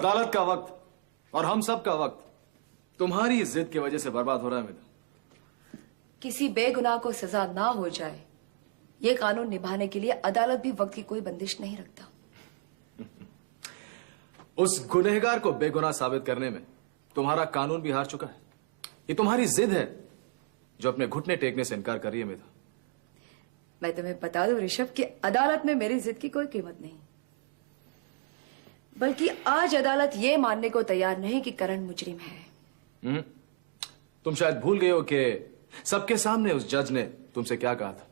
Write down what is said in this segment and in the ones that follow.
अदालत का वक्त और हम सब का वक्त तुम्हारी जिद की वजह से बर्बाद हो रहा है मेरा। किसी बेगुनाह को सजा ना हो जाए, ये कानून निभाने के लिए अदालत भी वक्त की कोई बंदिश नहीं रखता। उस गुनहगार को बेगुनाह साबित करने में तुम्हारा कानून भी हार चुका है। ये तुम्हारी जिद है जो अपने घुटने टेकने से इनकार कर रही है मेरा। मैं तुम्हें बता दूं ऋषभ कि अदालत में मेरी जिद की कोई कीमत नहीं, बल्कि आज अदालत ये मानने को तैयार नहीं कि करण मुजरिम है। तुम शायद भूल गए हो कि सबके सामने उस जज ने तुमसे क्या कहा था।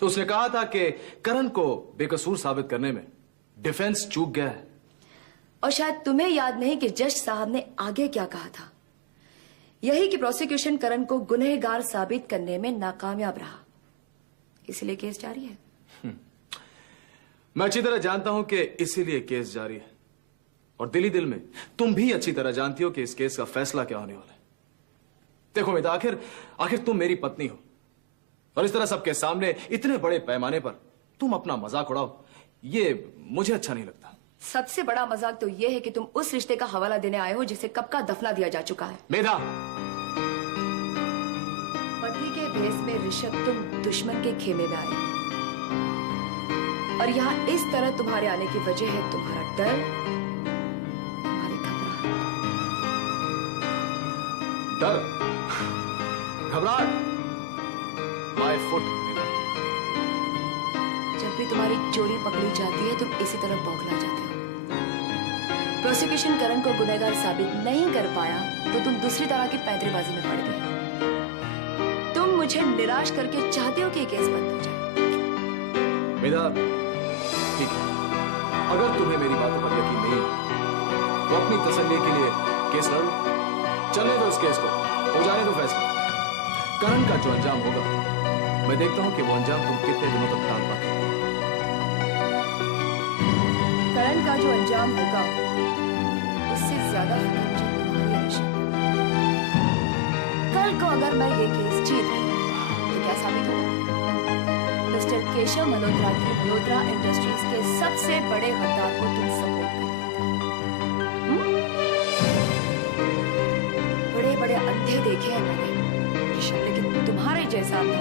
तो उसने कहा था कि करण को बेकसूर साबित करने में डिफेंस चूक गया है। और शायद तुम्हें याद नहीं कि जज साहब ने आगे क्या कहा था। यही कि प्रोसिक्यूशन करण को गुनहगार साबित करने में नाकामयाब रहा, इसलिए केस जारी है। मैं अच्छी तरह जानता हूं कि इसीलिए केस जारी है, और दिल ही दिल में तुम भी अच्छी तरह जानती हो कि इस केस का फैसला क्या होने वाला है। देखो मेरा, आखिर तुम मेरी पत्नी हो, और इस तरह सबके सामने इतने बड़े पैमाने पर तुम अपना मजाक उड़ाओ, ये मुझे अच्छा नहीं लगता। सबसे बड़ा मजाक तो यह है कि तुम उस रिश्ते का हवाला देने आए हो जिसे कब का दफना दिया जा चुका है। मेधा, पति के भेष में ऋषभ तुम दुश्मन के खेमे में आए, और यहाँ इस तरह तुम्हारे आने की वजह है तुम्हारा डर, तुम्हारी घबराहट, माय फुट। जब भी तुम्हारी चोरी पकड़ी जाती है तुम इसी तरह बौखला जाते हो। प्रोसिक्यूशन करण को गुनहगार साबित नहीं कर पाया तो तुम दूसरी तरह की पैंतरेबाजी में पड़ गए। तुम मुझे निराश करके चाहते हो कि केस बंद हो जाए। मेरा ठीक है, अगर तुम्हें मेरी बातों पर यकीन नहीं तो अपनी तसल्ली के लिए केस लड़ो। चलने दो इस केस को, हो जाने दो फैसला। करण का जो अंजाम होगा, मैं देखता हूं कि वो अंजाम तुम कितने दिनों तक टाल पाते। करण का जो अंजाम होगा उससे ज्यादा फिक्र मुझे तुम्हारी है ऋषभ। कल को अगर मैं ये केस जीत गई तो क्या साबित होगा? मिस्टर केशव मल्होत्रा की मल्होत्रा इंडस्ट्रीज के सबसे बड़े गद्दार को तुम सपोर्ट कर रहे थे। बड़े बड़े अंधे देखे हैं मैंने ऋषभ, लेकिन तुम्हारे जैसा अंधा